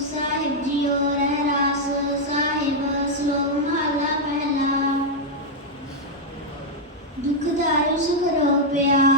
ਸਾਹਿਬ JIO ਰਹਿ ਰਾਸ ਸਾਹਿਬ ਸਲੋਕ ਮਹਲਾ ਪਹਿਲਾ। ਦੁਖ ਦਾਰੂ ਸੁਖ ਰੋ ਪਿਆ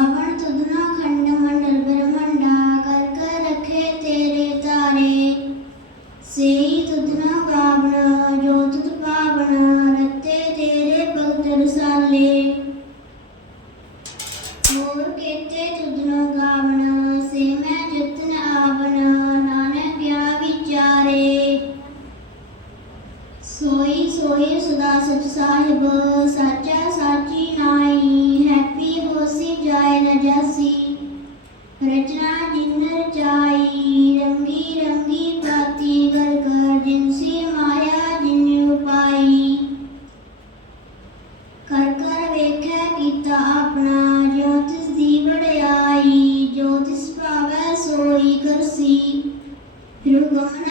Barbar tadına gonna see. You're gonna.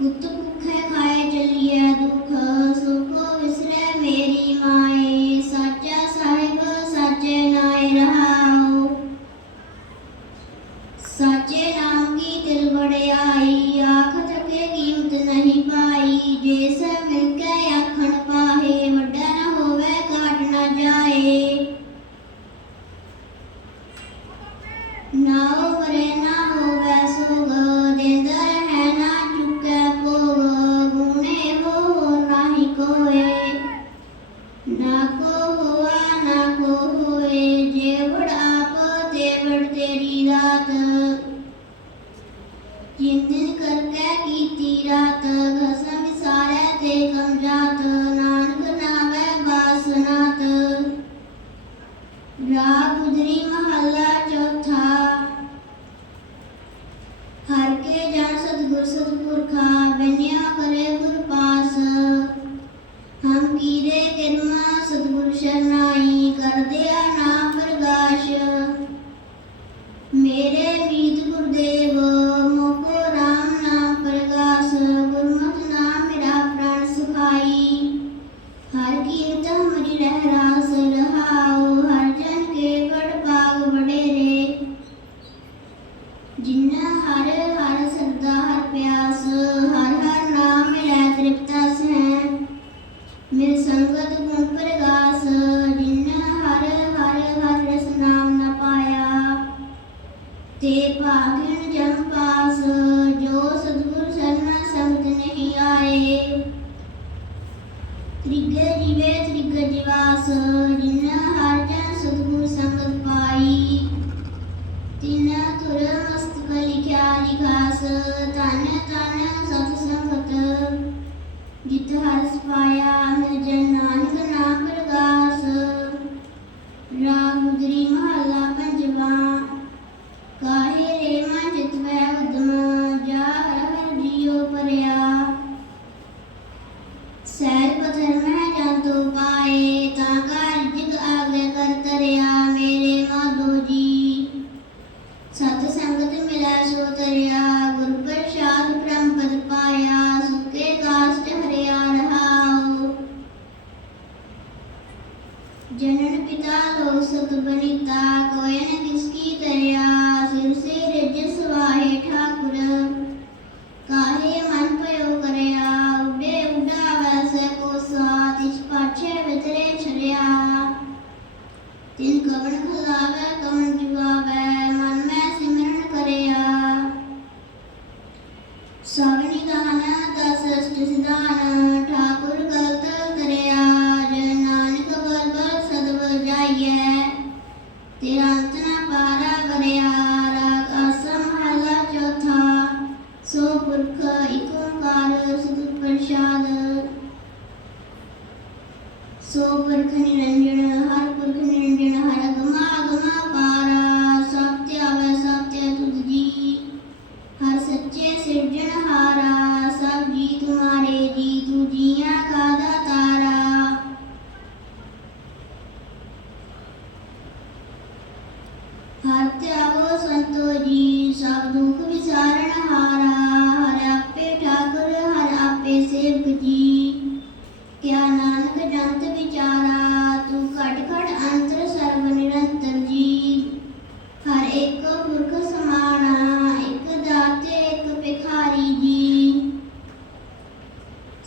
முத்துமுக்க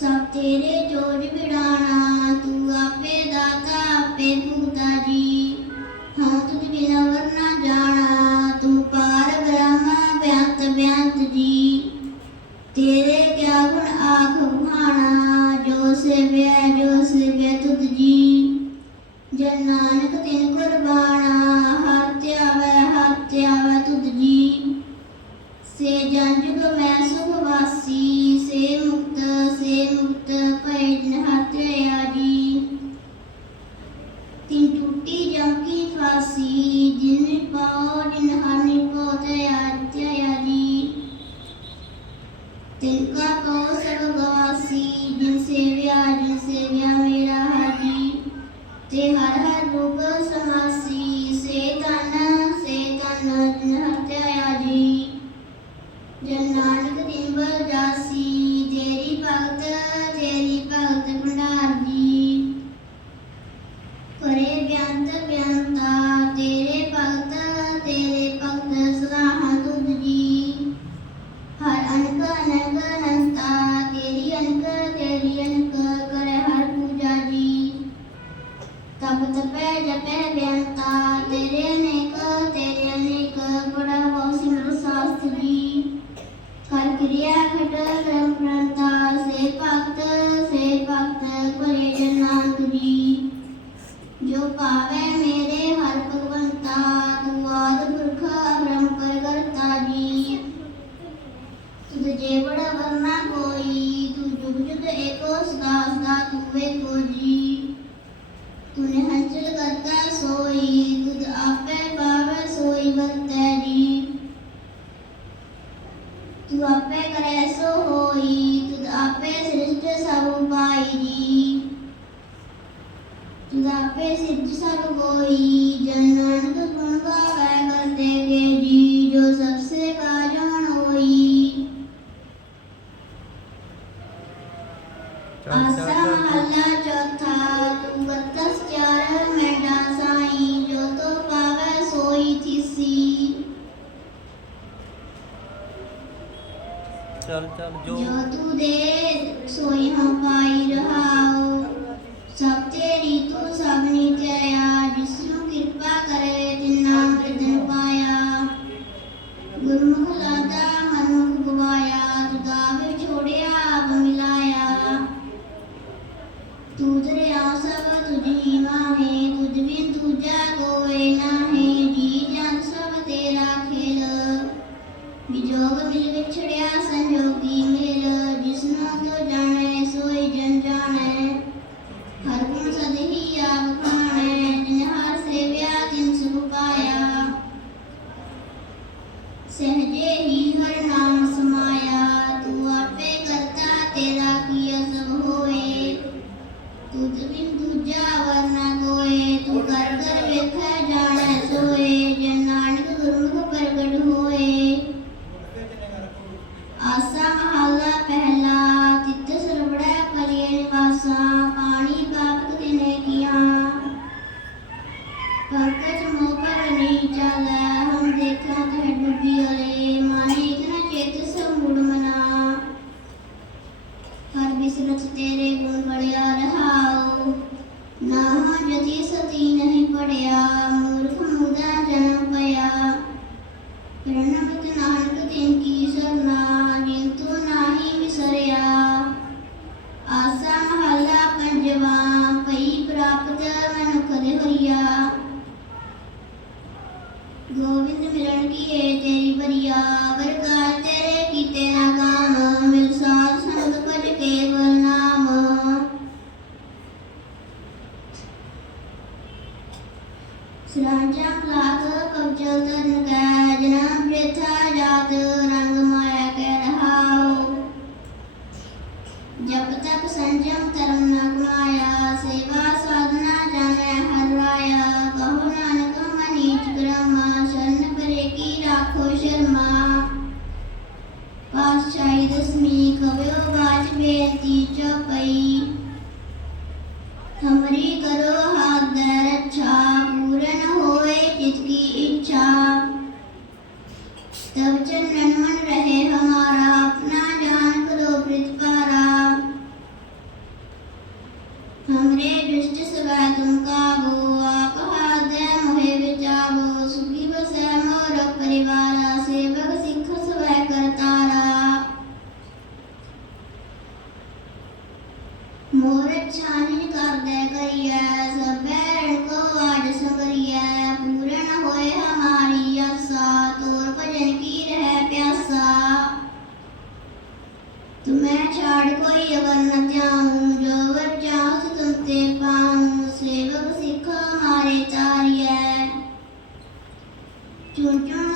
ਸਭ ਤੇਰੇ ਜੋਜ ਵਿਡਾਣਾ Jai Har Har चल चल जो जो दे सोई हम पाई रहाओ सब तेरी तू सबनी जया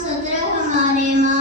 సుదృఢమారేమా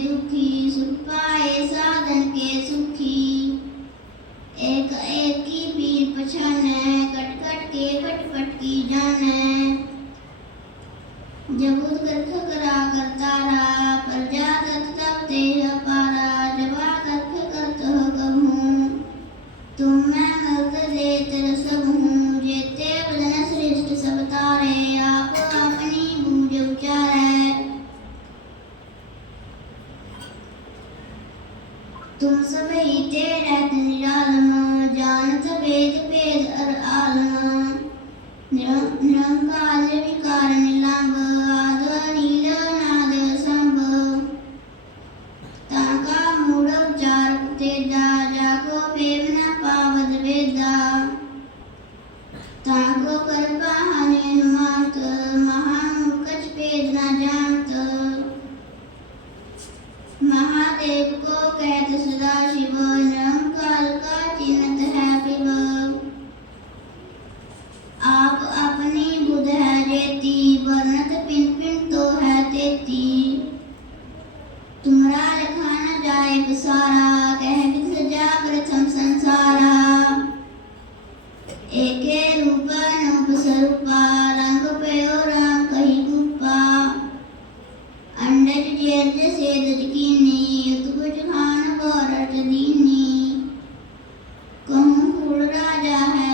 दुखी साधन के सुखी। एक एक पीर कट कट के की जान है। जबूत कर करता रहा ਸਕੂਲ ਰਾਜਾ ਹੈ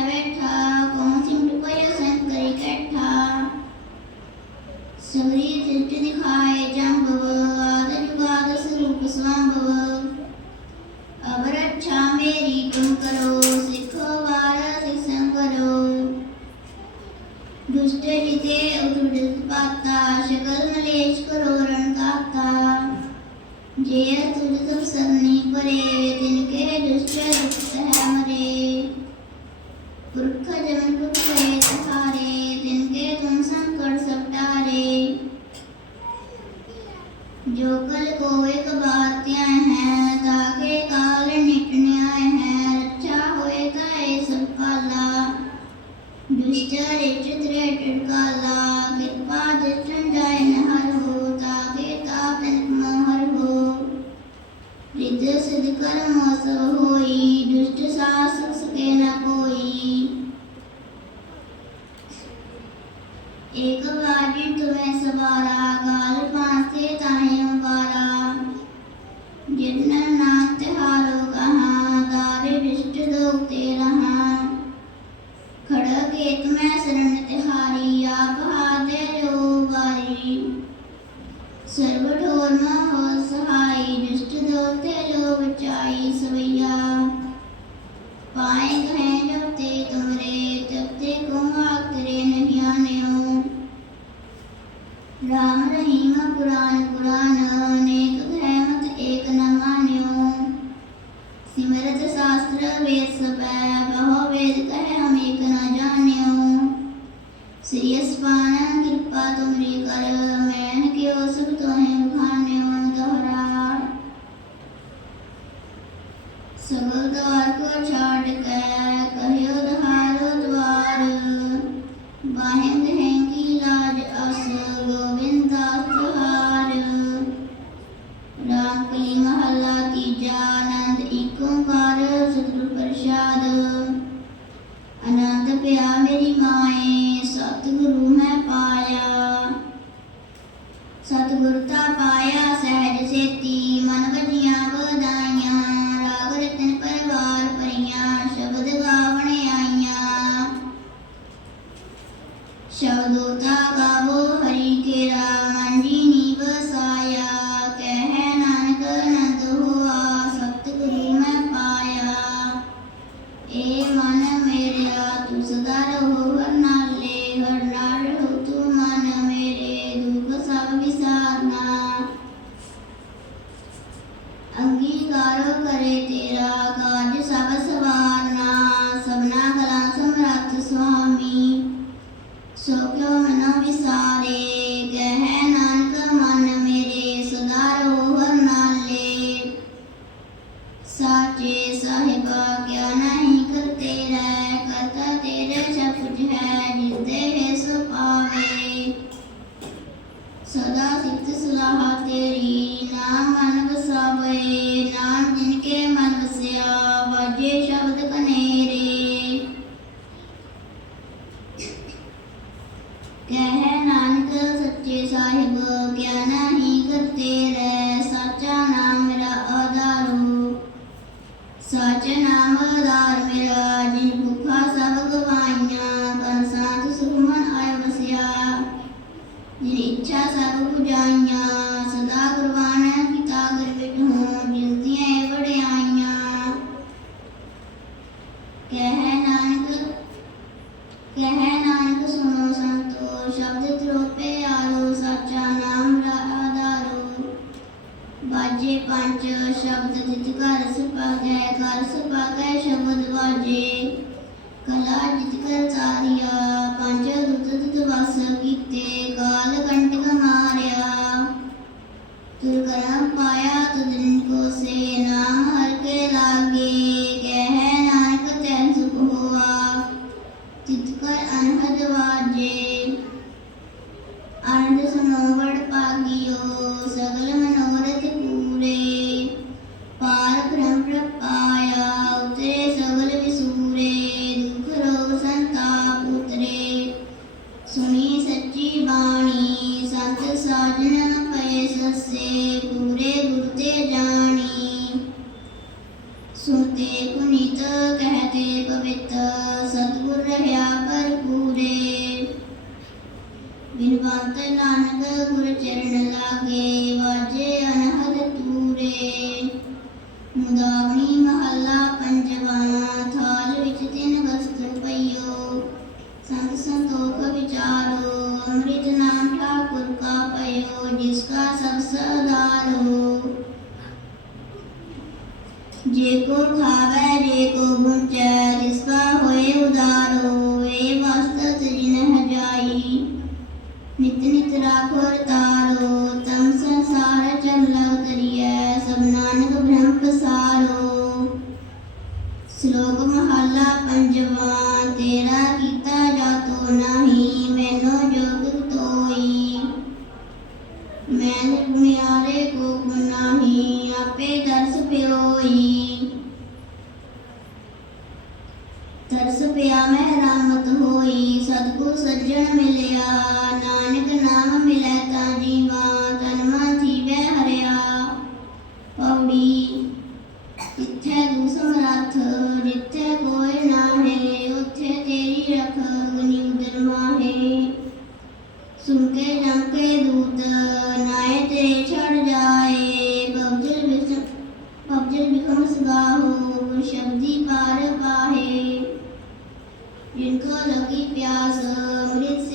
என்று கேட்டுக்கலாக ਰਾਮ ਰਹੀਮ ਪੁਰਾਨ ਪੁਰਾਨ ਨੇਕ ਰਹਿਮਤ ਏਕ ਨ ਮਾਨਿਓ ਸਿਮਰਤ ਸਾਸਤਰ ਵੇਦ ਸਭੈ ਕਹਿ ਨਾਨਕ ਸੁਣੋ ਸੰਤੋ ਸ਼ਬਦ ਤ੍ਰੋਪੇ ਆਲੋ ਸੱਚਾ ਨਾਮ ਆਧਾਰੋ ਬਾਜੇ ਪੰਜ ਸ਼ਬਦ ਜਿਤ ਕਰ ਸੁਪਾਗੈ ਕਰ ਸੁਪਾਗੈ ਸ਼ਬਦ ਬਾਜੇ ਕਲਾ ਜਿਤ ਕਰ ਸਾਰੀਆ मुसगा हो शब्दी पार पाहे जिनको लगी प्यास अमृत